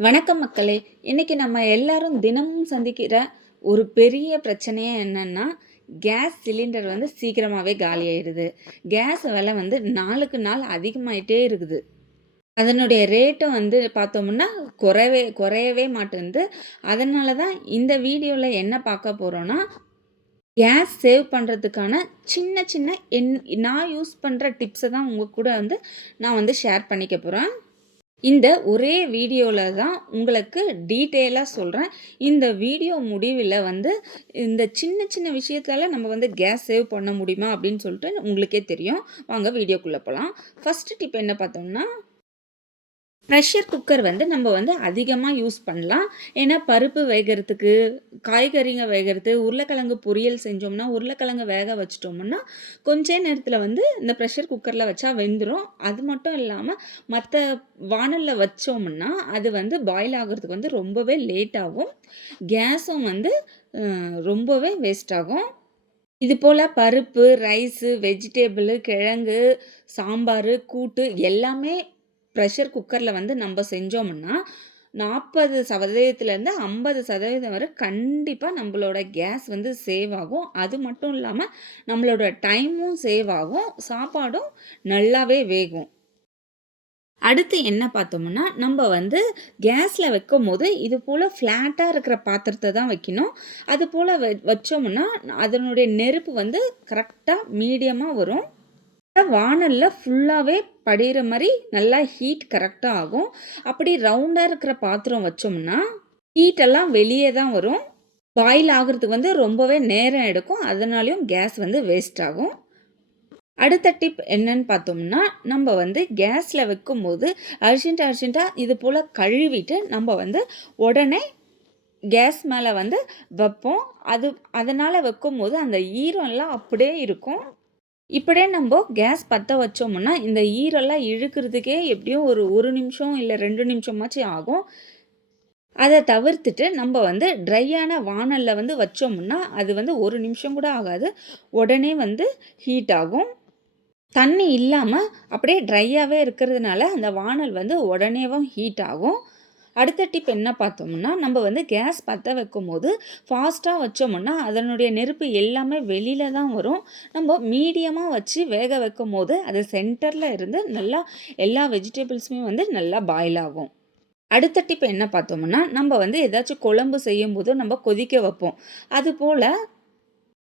வணக்கம் மக்களே! இன்னைக்கு நம்ம எல்லாரும் தினமும் சந்திக்கிற ஒரு பெரிய பிரச்சனையே என்னன்னா, கேஸ் சிலிண்டர் வந்து சீக்கிரமாவே காலியாயிடுது. கேஸ் விலை வந்து நாளுக்கு நாள் அதிகமாயிட்டே இருக்குது. அதனுடைய ரேட்டும் வந்து பார்த்தோம்னா, குறையவே மாட்டேன்து. அதனால தான் இந்த வீடியோல என்ன பார்க்க போறோம்னா, கேஸ் சேவ் பண்ணுறதுக்கான சின்ன சின்ன நான் யூஸ் பண்ணுற டிப்ஸ தான் உங்க கூட வந்து நான் வந்து ஷேர் பண்ணிக்க போறேன். இந்த ஒரே வீடியோவில் தான் உங்களுக்கு டீட்டெயிலாக சொல்கிறேன். இந்த வீடியோ முடிவில் வந்து இந்த சின்ன சின்ன விஷயத்தால நம்ம வந்து கேஸ் சேவ் பண்ண முடியுமா அப்படின்னு சொல்லிட்டு உங்களுக்கே தெரியும். வாங்க வீடியோக்குள்ளே போகலாம். ஃபஸ்ட்டு டிப் என்ன பார்த்தோம்னா, ப்ரெஷர் குக்கர் வந்து நம்ம வந்து அதிகமாக யூஸ் பண்ணலாம். ஏன்னா பருப்பு வேகறதுக்கு, காய்கறிங்க வேகறது, உருளைக்கிழங்கு பொரியல் செஞ்சோம்னா, உருளைக்கிழங்கு வேக வச்சுட்டோம்னா, கொஞ்ச நேரத்தில் வந்து இந்த ப்ரெஷர் குக்கரில் வச்சா வெந்துடும். அது மட்டும் இல்லாமல் மற்ற வாணலில் வச்சோம்னா, அது வந்து பாயில் ஆகிறதுக்கு வந்து ரொம்பவே லேட் ஆகும். கேஸும் வந்து ரொம்பவே வேஸ்ட் ஆகும். இது போல் பருப்பு, ரைஸு, வெஜிடபிளு, கிழங்கு, சாம்பார், கூட்டு எல்லாமே ப்ரெஷர் குக்கரில் வந்து நம்ம செஞ்சோம்னா 40% 50% வரை கண்டிப்பாக நம்மளோட கேஸ் வந்து சேவ் ஆகும். அது மட்டும் இல்லாமல் நம்மளோட டைமும் சேவ் ஆகும். சாப்பாடும் நல்லாவே வேகும். அடுத்து என்ன பார்த்தோம்னா, நம்ம வந்து கேஸ்ல வைக்கும்போது, இது போல ஃப்ளாட்டா இருக்கிற பாத்திரத்த தான் வைக்கணும். அது போல வச்சோம்னா, அதனுடைய நெருப்பு வந்து கரெக்ட்டா மீடியமா வரும். வாணல்ல ஃபுல்லாவே படியிற மாரி நல்லா ஹீட் கரெக்ட்டா ஆகும். அப்படி ரவுண்டா இருக்கிற பாத்திரம் வச்சோம்னா, ஹீட் எல்லாம் வெளியே தான் வரும். பாயில் ஆகுறதுக்கு வந்து ரொம்பவே நேரம் எடுக்கும். அதனாலயும் கேஸ் வந்து வேஸ்ட் ஆகும். அடுத்த டிப் என்னன்னு பார்த்தோம்னா, நம்ம வந்து கேஸில் வைக்கும்போது அர்ஜென்ட்டாக இது போல் கழுவிட்டு நம்ம வந்து உடனே கேஸ் மேலே வந்து வைப்போம். அதனால் வைக்கும்போது அந்த ஈரம்லாம் அப்படியே இருக்கும். இப்படியே நம்ம கேஸ் பற்ற வச்சோம்னா, இந்த ஈரம்லாம் இழுக்கிறதுக்கே எப்படியும் ஒரு நிமிஷம் இல்லை 2 நிமிஷமாச்சும் ஆகும். அதை தவிர்த்துட்டு நம்ம வந்து ட்ரையான வாணலில் வந்து வச்சோம்னா, அது வந்து 1 நிமிஷம் கூட ஆகாது. உடனே வந்து ஹீட் ஆகும். தண்ணி இல்லாமல் அப்படியே ட்ரையாகவே இருக்கிறதுனால அந்த வாணல் வந்து உடனேவும் ஹீட் ஆகும். அடுத்த டிப் என்ன பார்த்தோம்னா, நம்ம வந்து கேஸ் பற்ற வைக்கும்போது ஃபாஸ்ட்டாக வச்சோம்னா அதனுடைய நெருப்பு எல்லாமே வெளியில் தான் வரும். நம்ம மீடியமாக வச்சு வேக வைக்கும்போது அது சென்டரில் இருந்து நல்லா எல்லா வெஜிடபிள்ஸுமே வந்து நல்லா பாயில் ஆகும். அடுத்த டிப் என்ன பார்த்தோம்னா, நம்ம வந்து ஏதாச்சும் குழம்பு செய்யும்போது நம்ம கொதிக்க வைப்போம். அதுபோல்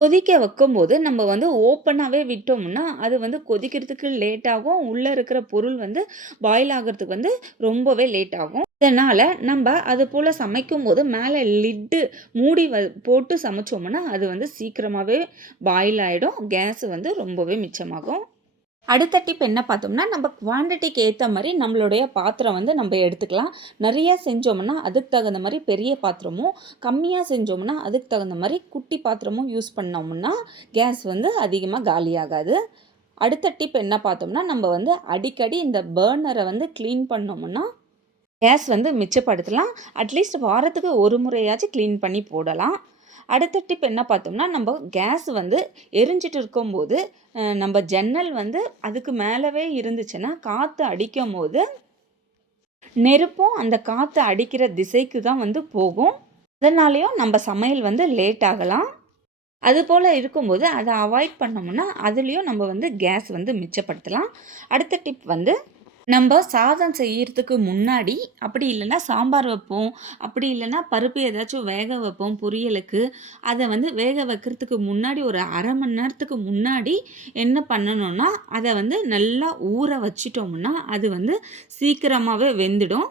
கொதிக்க வைக்கும்போது நம்ம வந்து ஓப்பனாகவே விட்டோம்னா, அது வந்து கொதிக்கிறதுக்கு லேட் ஆகும். உள்ளே இருக்கிற பொருள் வந்து பாயில் ஆகிறதுக்கு வந்து ரொம்பவே லேட் ஆகும். இதனால் நம்ம அது போல் சமைக்கும்போது மேலே லிட்டு மூடி போட்டு சமைச்சோம்னா, அது வந்து சீக்கிரமாகவே பாயில் ஆகிடும். கேஸ் வந்து ரொம்பவே மிச்சமாகும். அடுத்த டிப் என்ன பார்த்தோம்னா, நம்ம குவான்டிட்டிக்கு ஏற்ற மாதிரி நம்மளுடைய பாத்திரம் வந்து நம்ம எடுத்துக்கலாம். நிறையா செஞ்சோம்னா அதுக்கு தகுந்த மாதிரி பெரிய பாத்திரமும், கம்மியாக செஞ்சோம்னா அதுக்கு தகுந்த மாதிரி குட்டி பாத்திரமும் யூஸ் பண்ணோம்னா கேஸ் வந்து அதிகமாக காலியாகாது. அடுத்த டிப் என்ன பார்த்தோம்னா, நம்ம வந்து அடிக்கடி இந்த பர்னரை வந்து க்ளீன் பண்ணோம்னா கேஸ் வந்து மிச்சப்படுத்தலாம். அட்லீஸ்ட் வாரத்துக்கு ஒரு முறையாச்சும் க்ளீன் பண்ணி போடலாம். அடுத்த டிப் என்ன பார்த்தோம்னா, நம்ம கேஸ் வந்து எரிஞ்சிட்டு இருக்கும்போது நம்ம ஜன்னல் வந்து அதுக்கு மேலவே இருந்துச்சுன்னா காற்று அடிக்கும்போது நெருப்பும் அந்த காற்று அடிக்கிற திசைக்கு தான் வந்து போகும். அதனாலேயும் நம்ம சமையல் வந்து லேட் ஆகலாம். அதுபோல் இருக்கும்போது அதை அவாய்ட் பண்ணோம்னா அதுலேயும் நம்ம வந்து கேஸ் வந்து மிச்சப்படுத்தலாம். அடுத்த டிப் வந்து நம்ம சாதம் செய்யறதுக்கு முன்னாடி, அப்படி இல்லைன்னா சாம்பார் வைப்போம், அப்படி இல்லைன்னா பருப்பு ஏதாச்சும் வேக வைப்போம் பொரியலுக்கு. அதை வந்து வேக வைக்கிறதுக்கு முன்னாடி ஒரு 1/2 மணி நேரத்துக்கு முன்னாடி என்ன பண்ணணும்னா, அதை வந்து நல்லா ஊற வச்சிட்டோம்னா, அது வந்து சீக்கிரமாகவே வெந்துடும்.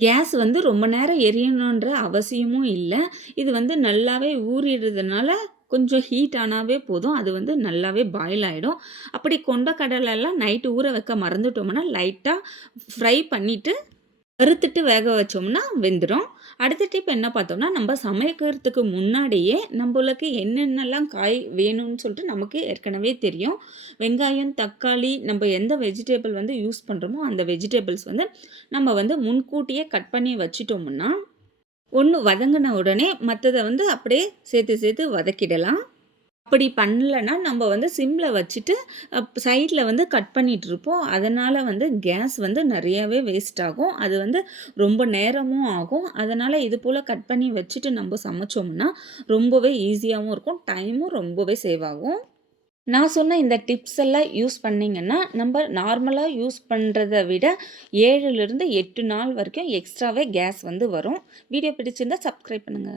கேஸ் வந்து ரொம்ப நேரம் எரியணுன்ற அவசியமும் இல்லை. இது வந்து நல்லாவே ஊறிடுறதுனால கொஞ்சம் ஹீட் ஆனாவே போதும். அது வந்து நல்லாவே பாயில் ஆகிடும். அப்படி கொண்ட கடலைலாம் நைட்டு ஊற வைக்க மறந்துட்டோம்னா லைட்டாக ஃப்ரை பண்ணிவிட்டு வறுத்துட்டு வேக வச்சோம்னா வெந்துடும். அடுத்த டிப் என்ன பார்த்தோம்னா, நம்ம சமைக்கிறதுக்கு முன்னாடியே நம்மளுக்கு என்னென்னலாம் காய் வேணும்னு சொல்லிட்டு நமக்கு ஏற்கனவே தெரியும். வெங்காயம், தக்காளி, நம்ம எந்த வெஜிடபிள் வந்து யூஸ் பண்ணுறோமோ அந்த வெஜிடபிள்ஸ் வந்து நம்ம வந்து முன்கூட்டியே கட் பண்ணி வச்சிட்டோம்னா, ஒன்று வதங்கின உடனே மற்றதை வந்து அப்படியே சேர்த்து சேர்த்து வதக்கிடலாம். அப்படி பண்ணலன்னா நம்ம வந்து சிம்ல வச்சுட்டு சைட்ல வந்து கட் பண்ணிட்டுருப்போம். அதனால வந்து கேஸ் வந்து நெறையாவே வேஸ்ட் ஆகும். அது வந்து ரொம்ப நேரமும் ஆகும். அதனால இது போல கட் பண்ணி வச்சுட்டு நம்ம சமைச்சோம்னா, ரொம்பவே ஈஸியாவும் இருக்கும். டைமும் ரொம்பவே சேவ் ஆகும். நான் சொன்ன இந்த டிப்ஸ் எல்லாம் யூஸ் பண்ணீங்கன்னா, நம்ப நார்மலா யூஸ் பண்றத விட 7லிருந்து 8 நாள் வரைக்கும் எக்ஸ்ட்ராவே கேஸ் வந்து வரும். வீடியோ பிடிச்சிருந்தா சப்ஸ்கிரைப் பண்ணுங்க.